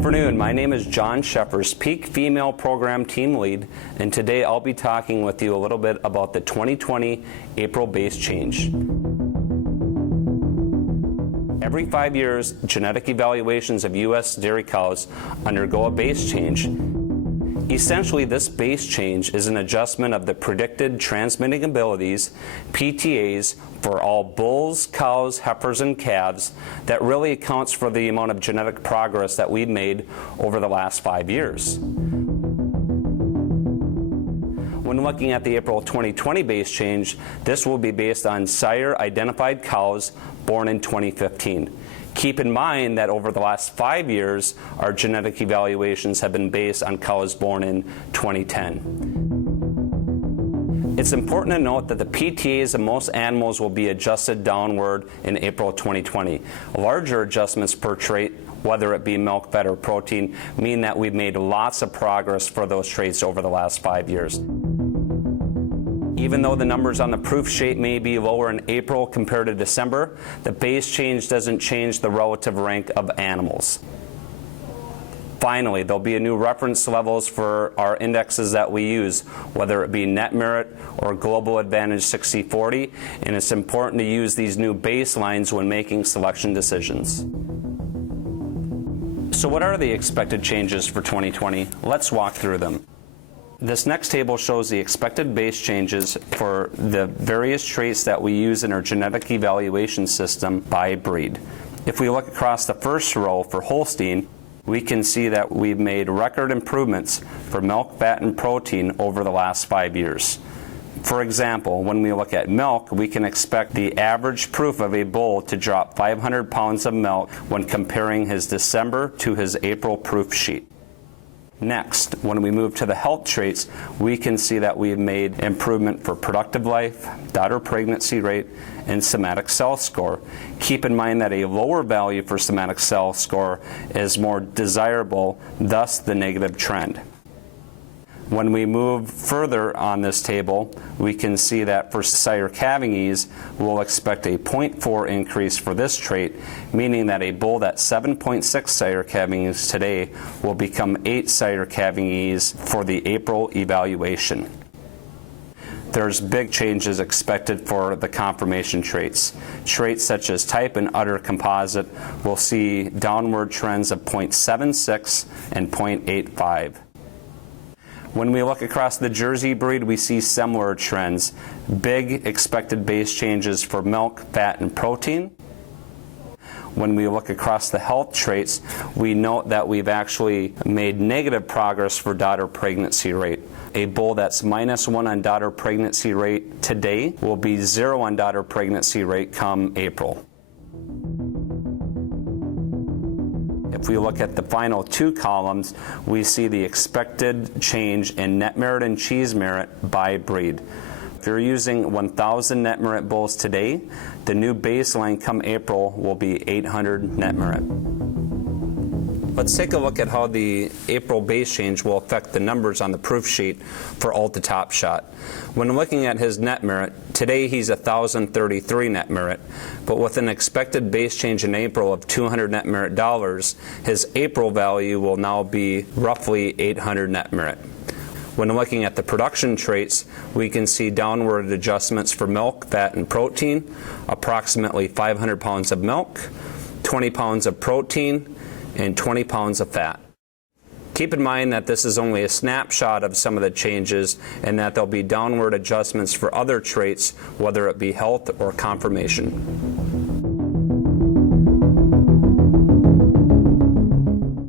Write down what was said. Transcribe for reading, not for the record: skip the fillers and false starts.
afternoon. My name is John Sheffers, Peak Female Program Team Lead, and today I'll be talking with you a little bit about the 2020 April base change. Every 5 years, genetic evaluations of U.S. dairy cows undergo a base change. Essentially, this base change is an adjustment of the predicted transmitting abilities, PTAs, for all bulls, cows, heifers, and calves that really accounts for the amount of genetic progress that we've made over the last 5 years. When looking at the April 2020 base change, this will be based on sire-identified cows born in 2015. Keep in mind that over the last 5 years, our genetic evaluations have been based on cows born in 2010. It's important to note that the PTAs of most animals will be adjusted downward in April 2020. Larger adjustments per trait, whether it be milk, fat, or protein, mean that we've made lots of progress for those traits over the last 5 years. Even though the numbers on the proof sheet may be lower in April compared to December, the base change doesn't change the relative rank of animals. Finally, there'll be a new reference levels for our indexes that we use, whether it be net merit or global advantage 60/40, and it's important to use these new baselines when making selection decisions. So what are the expected changes for 2020? Let's walk through them. This next table shows the expected base changes for the various traits that we use in our genetic evaluation system by breed. If we look across the first row for Holstein, we can see that we've made record improvements for milk, fat, and protein over the last 5 years. For example, when we look at milk, we can expect the average proof of a bull to drop 500 pounds of milk when comparing his December to his April proof sheet. Next, when we move to the health traits, we can see that we've made improvement for productive life, daughter pregnancy rate, and somatic cell score. Keep in mind that a lower value for somatic cell score is more desirable, thus the negative trend. When we move further on this table, we can see that for sire calving ease, we'll expect a 0.4 increase for this trait, meaning that a bull that's 7.6 sire calving ease today will become 8 sire calving ease for the April evaluation. There's big changes expected for the conformation traits. Traits such as type and udder composite will see downward trends of 0.76 and 0.85. When we look across the Jersey breed, we see similar trends. Big expected base changes for milk, fat, and protein. When we look across the health traits, we note that we've actually made negative progress for daughter pregnancy rate. A bull that's -1 on daughter pregnancy rate today will be 0 on daughter pregnancy rate come April. If we look at the final two columns, we see the expected change in net merit and cheese merit by breed. If you're using 1,000 net merit bulls today, the new baseline come April will be 800 net merit. Let's take a look at how the April base change will affect the numbers on the proof sheet for Alta Top Shot. When looking at his net merit, today he's 1,033 net merit, but with an expected base change in April of 200 net merit dollars, his April value will now be roughly 800 net merit. When looking at the production traits, we can see downward adjustments for milk, fat, and protein, approximately 500 pounds of milk, 20 pounds of protein, and 20 pounds of fat. Keep in mind that this is only a snapshot of some of the changes and that there'll be downward adjustments for other traits, whether it be health or conformation.